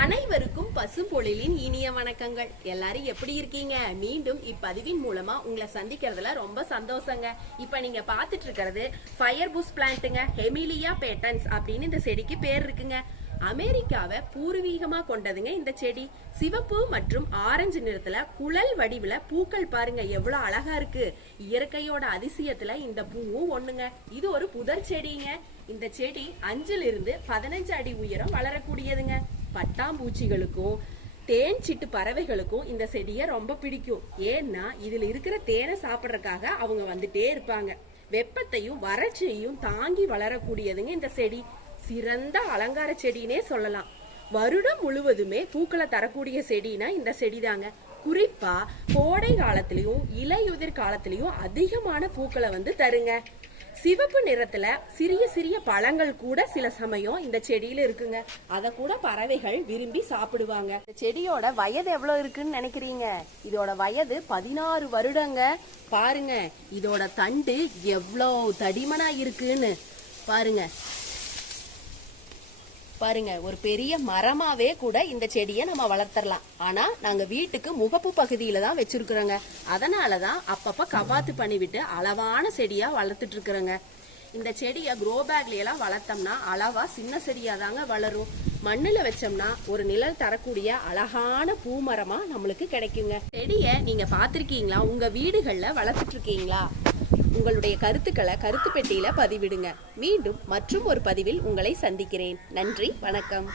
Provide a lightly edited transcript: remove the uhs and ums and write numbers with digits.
அனைவருக்கும் பசும்பொழிலின் இனிய வணக்கங்கள். எல்லாரும் எப்படி இருக்கீங்க? மீண்டும் இப்பதிவின் மூலமா உங்களை சந்திக்கிறதுல ரொம்ப சந்தோஷங்க. இப்ப நீங்க பாத்துட்டு இருக்கிறது ஃபயர் புஷ் பிளான்ட்டுங்க. ஹெமிலியா பேட்டன்ஸ் அப்படின்னு இந்த செடிக்கு பேர் இருக்குங்க. அமெரிக்காவை பூர்வீகமா கொண்டதுங்க இந்த செடி. சிவப்பு மற்றும் ஆரஞ்சு நிறத்துல குழல் வடிவுல பூக்கள் பாருங்க எவ்வளவு அழகா இருக்கு. இயற்கையோட அதிசயத்துல இந்த பூவும் ஒண்ணுங்க. இது ஒரு புதர் செடிங்க. இந்த செடி 5 to 15 அடி உயரம் வளரக்கூடியதுங்க. பட்டாம்பூச்சிகளுக்கும் தேன் சிட்டு பறவைகளுக்கும் இந்த செடியை ரொம்ப பிடிக்கும். ஏன்னா இதுல இருக்கிற தேனை சாப்பிட்றதுக்காக அவங்க வந்துட்டே இருப்பாங்க. வெப்பத்தையும் வறட்சியையும் தாங்கி வளரக்கூடியதுங்க இந்த செடி. சிறந்த அலங்கார செடினே சொல்லலாம். வருடம் முழுவதுமே பூக்களை தரக்கூடிய செடினா இந்த செடி தாங்க. குறிப்பா கோடை காலத்திலயும் இலையுதிர் காலத்திலயும் அதிகமான பூக்களை தருங்க. சிவப்பு நிறத்துல சிறிய சிறிய பழங்கள் கூட சில சமயம் இந்த செடியில இருக்குங்க. அத கூட பறவைகள் விரும்பி சாப்பிடுவாங்க. இந்த செடியோட வயது எவ்வளவு இருக்குன்னு நினைக்கிறீங்க? இதோட வயது 16 வருடங்க. பாருங்க இதோட தண்டு எவ்வளவு தடிமனா இருக்குன்னு பாருங்க. பாருங்க ஒரு பெரிய மரமாவே கூட இந்த செடியை நம்ம வளர்த்தரலாம். ஆனா நாங்க வீட்டுக்கு முகப்பு பகுதியில தான் வச்சிருக்கிறோங்க. அதனாலதான் அப்பப்ப கவாத்து பண்ணிவிட்டு அளவான செடியா வளர்த்துட்டு இருக்கிறோங்க. இந்த செடியை க்ரோ பேக்ல எல்லாம் வளர்த்தோம்னா அளவா சின்ன செடியா தாங்க வளரும். மண்ணுல வச்சோம்னா ஒரு நிழல் தரக்கூடிய அழகான பூமரமா நம்மளுக்கு கிடைக்குங்க. செடியை நீங்க பாத்திருக்கீங்களா? உங்க வீடுகள்ல வளர்த்துட்டு இருக்கீங்களா? உங்களுடைய கருத்துக்களை கருத்து பெட்டியில பதிவிடுங்க. மீண்டும் மற்றும் ஒரு பதிவில் உங்களை சந்திக்கிறேன். நன்றி, வணக்கம்.